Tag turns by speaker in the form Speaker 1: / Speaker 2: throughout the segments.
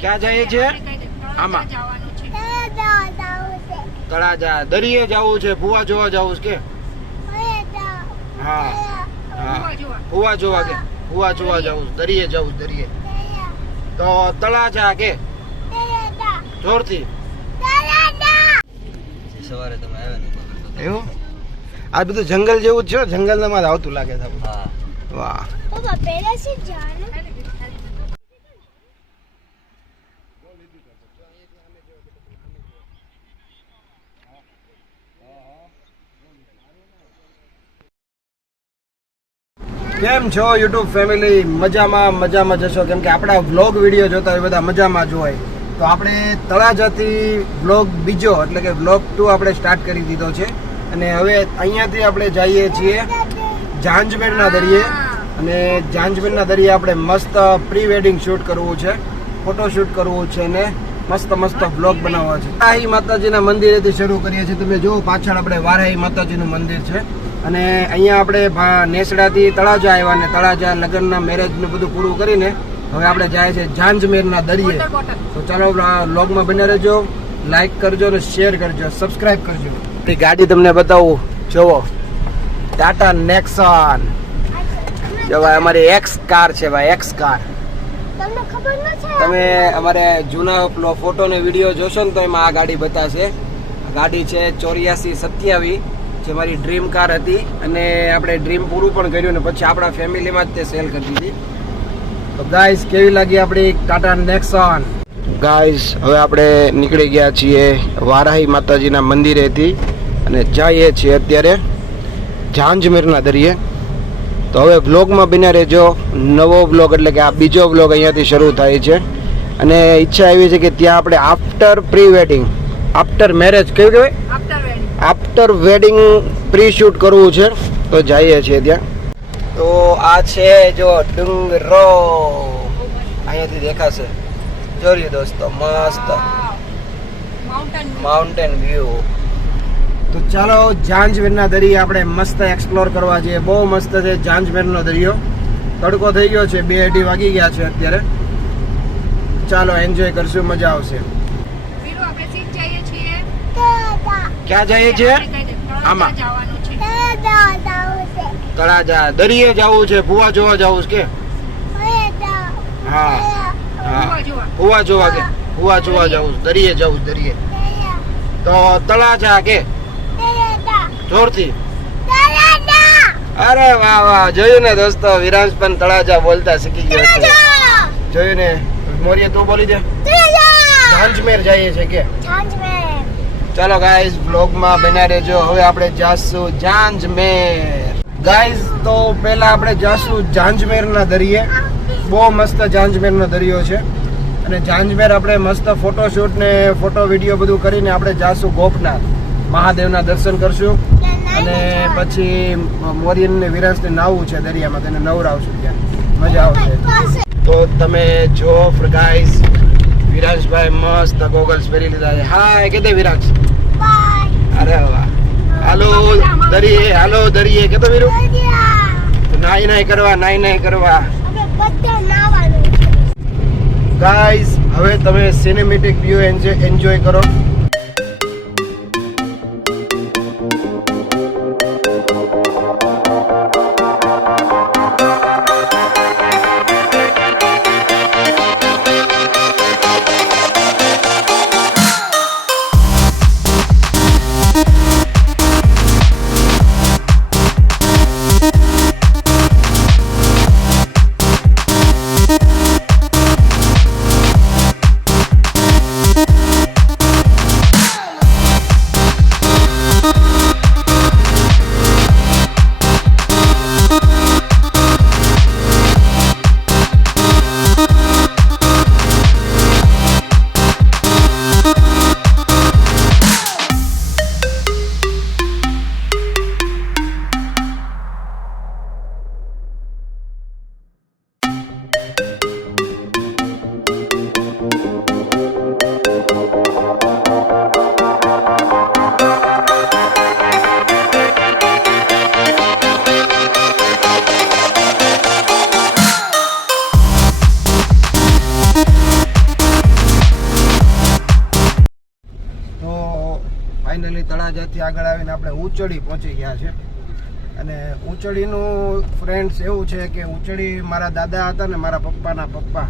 Speaker 1: ક્યાં જઈએ છે? આમાં. તળાજા દરિયે જવું છે ભૂવા જોવા જવું છે કે? હા હા. ભૂવા જોવા. કે? ભૂવા જોવા જવું દરિયે જવું દરિયે. તો તળાજા કે? જોરથી.
Speaker 2: સવારે તમે આવ્યા ને
Speaker 1: એવું? આ બધું જંગલ જેવું જ છે જંગલમાં આવતું લાગે છે વાહ.
Speaker 3: પપ્પા પહેલા છે જાણ?
Speaker 1: કેમ છો યુટ્યુબ ફેમિલી? મજામાં મજામાં જશો. કેમ કે આપણા વ્લોગ વીડિયો જોતા હોય બધા મજામાં જ હોય. તો આપણે તળાજાથી વ્લોગ બીજો, એટલે કે વ્લોગ ટુ આપણે સ્ટાર્ટ કરી દીધો છે. અને હવે અહીંયાથી આપણે જઈએ છીએ જાંજમેરના દરિયે. અને જાંજમેરના દરિયે આપણે મસ્ત પ્રી વેડિંગ શૂટ કરવું છે ફોટો શૂટ કરવું છે અને મસ્ત મસ્ત બ્લોગ બનાવવા છે. વારાહી માતાજીના મંદિરેથી શરૂ કરીએ છીએ. તમે જુઓ, પાછળ આપણે વારાહી માતાજીનું મંદિર છે. અને અહીંયા આપણે નેસડાથી તળાજા આવ્યા ને તળાજા લગ્નના મેરેજને બધું પૂરું કરીને હવે આપણે જાય છે જાંજમેરના દરિયે. તો ચાલો લોગમાં બને રહેજો. લાઈક કરજો અને શેર કરજો. સબસ્ક્રાઇબ કરજો. આપણી ગાડી તમને બતાવું. જોવો ટાટા નેક્સોન જો ભાઈ અમારી એક્સ કાર છે ભાઈ એક્સ કાર તમે અમારે જૂના ફોટો ને વીડિયો જોશો ને તો એમાં આ ગાડી બતાવશે ગાડી છે ચોર્યાસી સત્યાવીસ જે મારી ડ્રીમ કાર હતી અને આપણે ડ્રીમ પૂરું પણ કર્યું ને પછી આપણા ફેમિલીમાં જ તે સેલ કરી દીધી તો ગાઈઝ કેવી લાગી આપણી ટાટા નેક્સોન ગાઈઝ હવે આપણે નીકળી ગયા છીએ વારાહી માતાજીના મંદિરેથી અને જઈએ છીએ અત્યારે ઝાંઝમીરના દરિયે. તો હવે બ્લોગમાં બિના રહેજો. નવો બ્લોગ એટલે કે આ બીજો બ્લોગ અહીંયાથી શરૂ થાય છે. અને ઈચ્છા એવી છે કે ત્યાં આપણે after pre wedding after marriage કેવું કહેવાય? આફ્ટર વેડિંગ પ્રી શૂટ કરવું છે તો જઈએ છીએ ત્યાં. તો આ છે જો ડુંગરો. અહીંયાથી દેખાશે. જોઈએ દોસ્તો મસ્ત. માઉન્ટેન વ્યૂ તો ચાલો જાંજવેરના દરિયે આપણે મસ્ત એક્સપ્લોર કરવા જઈએ. બહુ મસ્ત છે જાંજવેરનો દરિયો. તડકો થઈ ગયો છે બે અઢી વાગી ગયા છે અત્યારે. ચાલો એન્જોય કરશું મજા આવશે. ક્યાં જઈએ છીએ આમાં. તળાજા દરિયે જવું છે ફુવા જોવા જવું છે કે? હા હા. ફુવા જોવા. કે? ફુવા જોવા જવું દરિયે જવું દરિયે. તો તળાજા કે? જોરથી. અરે વાહ વાહ. જોયું ને દોસ્તો વિરાંશ પણ તળાજા બોલતા શીખી ગયો છે. જોયું ને? મોરીએ તું બોલી દે. ઝાંઝમેર જઈએ છે કે? ચાલો ગાઈઝ બ્લોગમાં બન્યા રહેજો. હવે આપણે જાશું જાંજમેર. ગાઈઝ તો પહેલા આપણે જાશું જાંજમેરના દરિયે. બહુ મસ્ત જાંજમેરનો દરિયો છે. અને જાંજમેર આપણે મસ્ત ફોટોશૂટ ને ફોટો વીડિયો બધું કરીને આપણે જાશું ગોપનાથ. મહાદેવના દર્શન કરશું. અને પછી મોરિયન ને વિરાંશ નાવું છે દરિયામાં. તેને નવરાવશું ત્યાં. મજા આવશે. તો તમે જો ગાઈઝ વિરાંશભાઈ મસ્ત ગોગલ્સ પહેરી લીધા છે. હાય કે દે વિરાંશ અરે વાહ. હાલો દરિયે હાલો દરિયે કે તો વીરુ નાઈ નાઈ કરવા નાઈ નાઈ કરવા. ગાઈઝ હવે તમે સિનેમેટિક વ્યૂ એન્જોય કરો. તળાજાથી આગળ આવીને આપણે ઉંચડી પહોંચી ગયા છે. અને ઉંચડીનું ફ્રેન્ડ્સ એવું છે કે ઉંચડી મારા દાદા હતા ને મારા પપ્પાના પપ્પા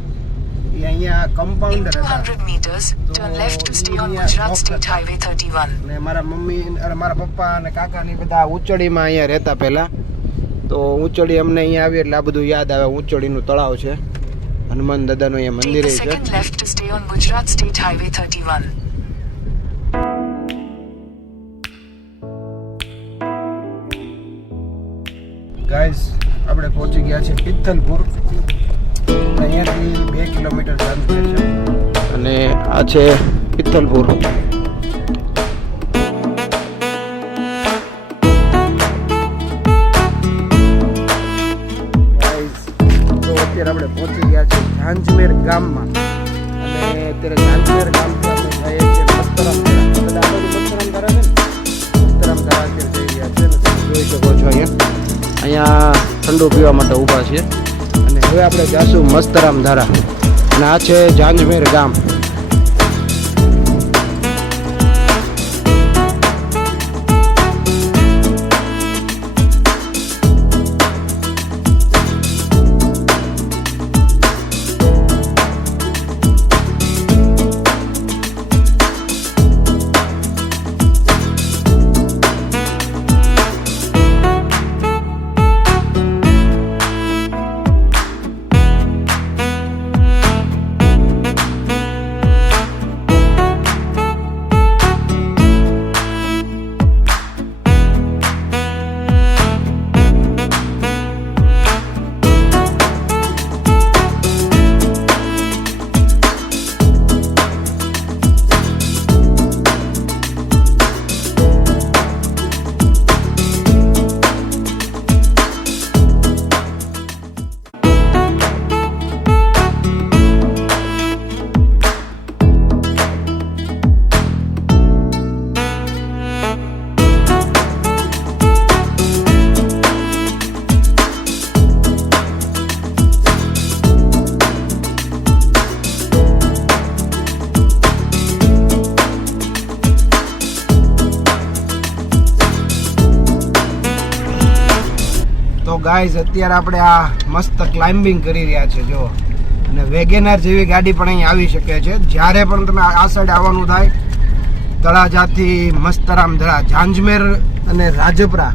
Speaker 1: એ અહીંયા કમ્પાઉન્ડર હતા
Speaker 4: 200 meters, turn left to stay on Gujarat State Highway 31.
Speaker 1: ને મારા મમ્મી અને મારા પપ્પા અને કાકાની બધા ઉંચડીમાં અહીંયા રહેતા પહેલાં. તો ઉંચડી અમને અહીંયા આવી એટલે આ બધું યાદ આવે ઉંચડીનું તળાવ છે. હનુમાન દાદાનું અહીંયા મંદિર છે. ગાઈસ આપણે પહોંચી ગયા છે પિત્તલપુર અહીંયાથી બે કિલોમીટર ચાલુ અને આ છે પિત્તલપુર ઠંડુ પીવા માટે ઊભા છીએ. અને હવે આપણે જાશું મસ્તરામ ધારા. અને આ છે જાંજમેર ગામ. તો ગાઈઝ અત્યારે આપણે આ મસ્ત ક્લાઇમ્બિંગ કરી રહ્યા છે જો અને વેગેનાર જેવી ગાડી પણ અહીં આવી શકે છે. જ્યારે પણ તમે આ સાઈડ આવવાનું થાય તળાજાથી મસ્તરામ ધરા ઝાંઝમેર અને રાજપરા.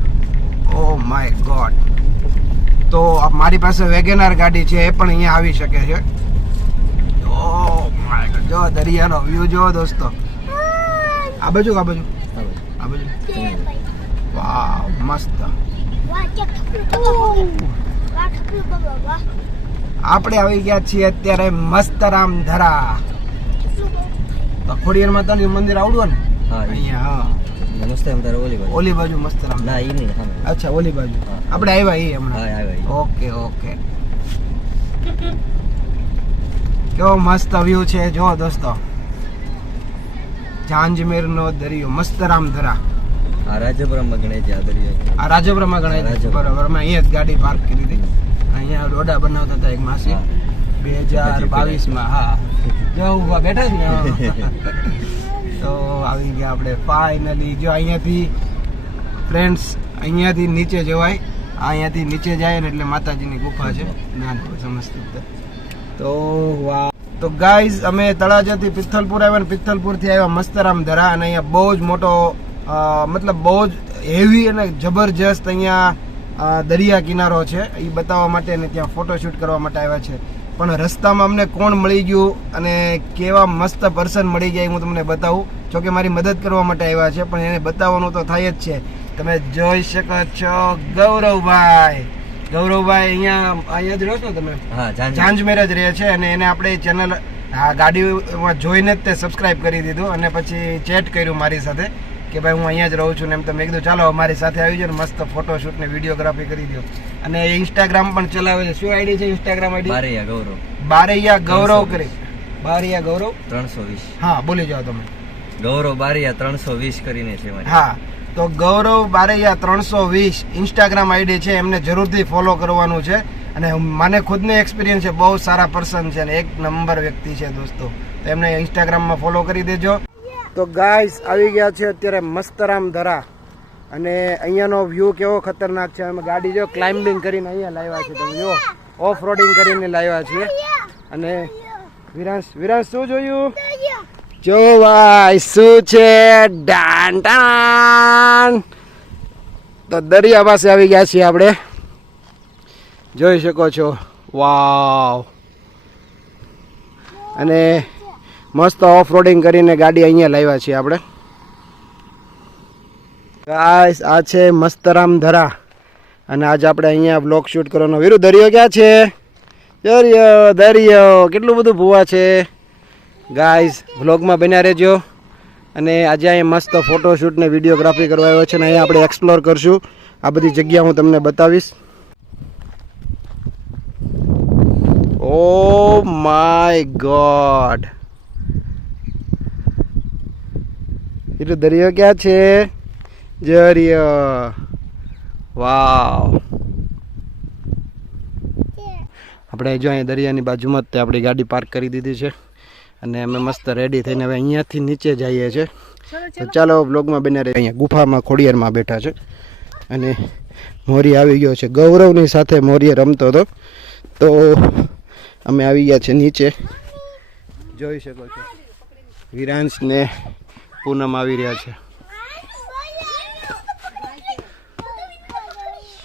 Speaker 1: ઓ માય ગોડ તો મારી પાસે વેગેનાર ગાડી છે એ પણ અહીંયા આવી શકે છે. ઓ માય ગોડ જો દરિયાનો વ્યૂ જો દોસ્તો. આ બાજુ આ બાજુ. આ બાજુ.
Speaker 3: વાહ મસ્ત.
Speaker 1: આપણે આવી ગયા છીએ અત્યારે મસ્તરામ ધરા. તો ખોડિયાર માતાનું મંદિર આવડું ને? અહીંયા
Speaker 2: ઓલી બાજુ.
Speaker 1: ઓલી બાજુ મસ્તરામ.
Speaker 2: ના ઈ નહીં
Speaker 1: અચ્છા ઓલી બાજુ. આપણે આવ્યા એ હમણાં. Okay okay. કેવો મસ્ત વ્યૂ છે જો દોસ્તો. ઝાંઝમેર નો દરિયો મસ્તરામ ધરા.
Speaker 2: આ રાજપુરામાં ગણાય છે આ
Speaker 1: રાજપુરામાં ગણાય છે? બરાબર અમે અહીંયા જ ગાડી પાર્ક કરી હતી. અહીંયા ડોડા બનાવતા હતા એક માસી. બે હજાર બાવીસમાં હા. જો ઊભા બેઠા છે ને તો આવી ગયા આપણે. ફાઇનલી જો અહીંયાથી ફ્રેન્ડ્સ અહીંયાથી નીચે જવાય. આ અહીંયાથી નીચે જાય ને એટલે માતાજીની ગુફા છે. ના ના તો વાહ. તો ગાઈઝ અમે તળાજાથી પિથલપુર આવ્યા ને પિથલપુરથી આવ્યા મસ્તરામ ધરા અને અહીંયા બહુ જ મોટો મતલબ બહુ જ હેવી અને જબરજસ્ત અહીંયા દરિયા કિનારો છે. એ બતાવવા માટે અને ત્યાં ફોટોશૂટ કરવા માટે આવ્યા છે. પણ રસ્તામાં અમને કોણ મળી ગયું અને કેવા મસ્ત પર્સન મળી ગયા હું તમને બતાવું. જોકે મારી મદદ કરવા માટે આવ્યા છે પણ એને બતાવવાનું તો થાય જ છે. તમે જોઈ શકો છો ગૌરવભાઈ. ગૌરવભાઈ અહીંયા અહીંયા જ રહો છો તમે?
Speaker 2: જાંજમેર ઝાંઝ
Speaker 1: રહે છે અને એને આપણે ચેનલ આ ગાડીમાં જોઈને જ તે સબસ્ક્રાઇબ કરી દીધું અને પછી ચેટ કર્યું મારી સાથે. કે ભાઈ હું અહીંયા જ રહું છું ને એમ તો મેં કીધું ચાલો અમારી સાથે આવી જાઓ ને મસ્ત ફોટોશૂટ ને વિડીયોગ્રાફી કરી દો. અને એ ઇન્સ્ટાગ્રામ પણ ચલાવે છે. શું આઈડી છે ઇન્સ્ટાગ્રામ આઈડી
Speaker 2: બારૈયા ગૌરવ.
Speaker 1: બારૈયા ગૌરવ કરી. બારૈયા ગૌરવ?
Speaker 2: ત્રણસો વીસ.
Speaker 1: હા બોલી જાઓ તમે.
Speaker 2: ગૌરવ બારૈયા ત્રણસો વીસ કરીને છે
Speaker 1: હા તો ગૌરવ બારૈયા ત્રણસો વીસ ઇન્સ્ટાગ્રામ આઈડી છે એમને જરૂરથી ફોલો કરવાનું છે. અને મને ખુદને એક્સપિરિયન્સ છે બહુ સારા પર્સન છે અને એક નંબર વ્યક્તિ છે દોસ્તો. તો એમને ઇન્સ્ટાગ્રામમાં ફોલો કરી દેજો. તો ગાઈસ આવી ગયા છે અત્યારે મસ્તરામ ધરા. અને અહીંયાનો વ્યૂ કેવો ખતરનાક છે? અમે ગાડી જો ક્લાઇમ્બિંગ કરીને અહીંયા લાવ્યા છે તમે જો. ઓફ રોડિંગ કરીને લાવ્યા છીએ અને વિરાંશ વિરાંશ, શું જોયું? જો ભાઈ, શું છે? ડાન ટાન તો દરિયા પાસે આવી ગયા છીએ આપણે. જોઈ શકો છો. વાવ અને મસ્ત ઓફ રોડિંગ કરીને ગાડી અહીંયા લાવ્યા છીએ આપણે. ગાઈસ આ છે મસ્તરામ ધરા. અને આજે આપણે અહીંયા બ્લોગ શૂટ કરવાનો વીરુ દરિયો ક્યાં છે? દરિયો દરિયો. કેટલું બધું ભૂવા છે. ગાઈસ વ્લોગમાં બન્યા રહેજો. અને આજે અહીંયા મસ્ત ફોટોશૂટ ને વિડીયોગ્રાફી કરવા આવ્યો છે અને અહીંયા આપણે એક્સપ્લોર કરશું. આ બધી જગ્યા હું તમને બતાવીશ. ઓ માય ગોડ એટલે દરિયો ક્યાં છે? જરિયો. વાવ. આપણે જો અહીંયા દરિયાની બાજુમાં જ તે આપણી ગાડી પાર્ક કરી દીધી છે. અને અમે મસ્ત રેડી થઈને હવે અહીંયાથી નીચે જઈએ છીએ. તો ચાલો. બ્લોગમાં બને રહે અહીંયા ગુફામાં ખોડિયારમાં બેઠા છે. અને મોરી આવી ગયો છે. ગૌરવની સાથે મોરીએ રમતો હતો. તો અમે આવી ગયા છે નીચે. જોઈ શકો છો. વિરાંશ ને પૂનમ આવી રહ્યા છે.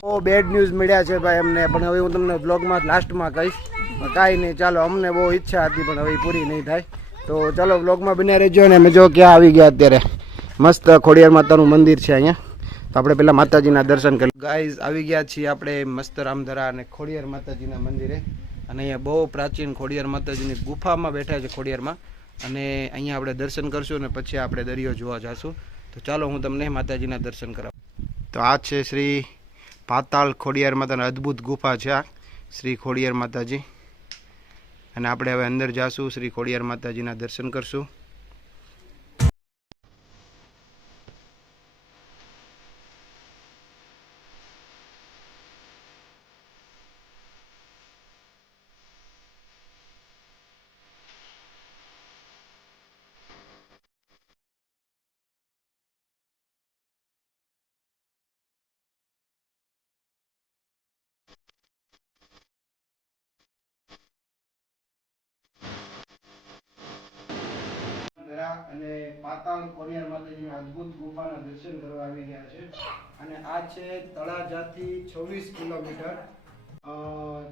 Speaker 1: બહુ બેડ ન્યૂઝ મળ્યા છે ભાઈ અમને, પણ હવે હું તમને બ્લોગમાં લાસ્ટમાં કહીશ. કાંઈ નહીં, ચાલો, અમને બહુ ઈચ્છા હતી, પણ હવે પૂરી નહીં થાય. તો ચાલો બ્લોગમાં બન્યા રહેજો ને અમે જો ક્યાં આવી ગયા અત્યારે. મસ્ત ખોડિયાર માતાનું મંદિર છે અહીંયા. તો આપણે પેલા માતાજીના દર્શન કરી ગાઈઝ આવી ગયા છીએ આપણે મસ્ત રામધરા અને ખોડિયાર માતાજીના મંદિરે. અને અહીંયા બહુ પ્રાચીન ખોડિયાર માતાજીની ગુફામાં બેઠા છે ખોડિયારમાં. અને અહીંયા આપણે દર્શન કરશું અને પછી આપણે દરિયો જોવા જશું. તો ચાલો હું તમને માતાજીના દર્શન કરાવું. તો આ છે શ્રી પાતાળ ખોડિયાર માતાના અદ્ભુત ગુફા છે આ. શ્રી ખોડિયાર માતાજી. અને આપણે હવે અંદર જાશું, શ્રી ખોડિયાર માતાજીના દર્શન કરશું. અને પાતાળ કોરિયાર માતાજીના અદ્ભુત ગુફાના દર્શન કરવા આવી ગયા છે. અને આ છે તળાજાથી છવ્વીસ કિલોમીટર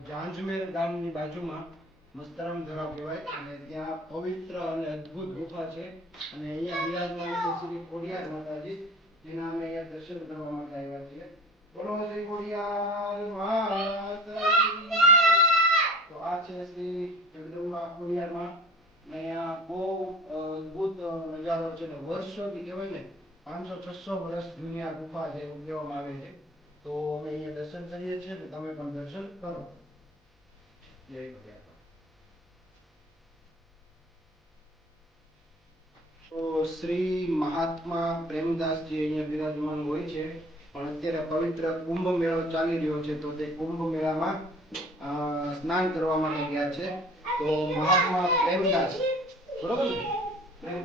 Speaker 1: જાંજમેર ગામની બાજુમાં, મસ્તરામ ધરાવ કહેવાય. અને ત્યાં પવિત્ર અને અદ્ભુત ગુફા છે. અને અહીંયા બિરાજમાન છે શ્રી કોડિયાર માતાજી, જેના અમે અહીંયા દર્શન કરવા માટે આવ્યા છીએ. બોલો શ્રી કોડિયાર માતાજી. તો આ છે શ્રી જગદંબા ખોડિયારમાં અને તો શ્રી મહાત્મા પ્રેમદાસજી અહીંયા બિરાજમાન હોય છે, પણ અત્યારે પવિત્ર કુંભ મેળો ચાલી રહ્યો છે, તો તે કુંભ મેળામાં સ્નાન કરવા માટે ગયા છે. તો મહાત્મા પ્રેમદાસ, બરોબર ને?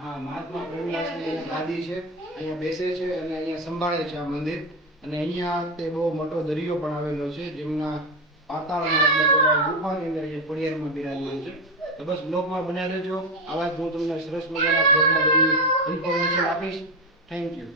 Speaker 1: હા, મહાત્મા પ્રેમદાસની અહીંયા ગાદી છે, અહીંયા બેસે છે અને અહીંયા સંભાળે છે આ મંદિર. અને અહીંયા તે બહુ મોટો દરિયો પણ આવેલો છે, જેમના પાતાળમાં એટલે અંદર અહીંયા ખોડિયારમાં છે. તો બસ બ્લોગમાં બન્યા રહેજો. આવા જ હું તમને સરસ મજાના ઇન્ફોર્મેશન આપીશ. Thank you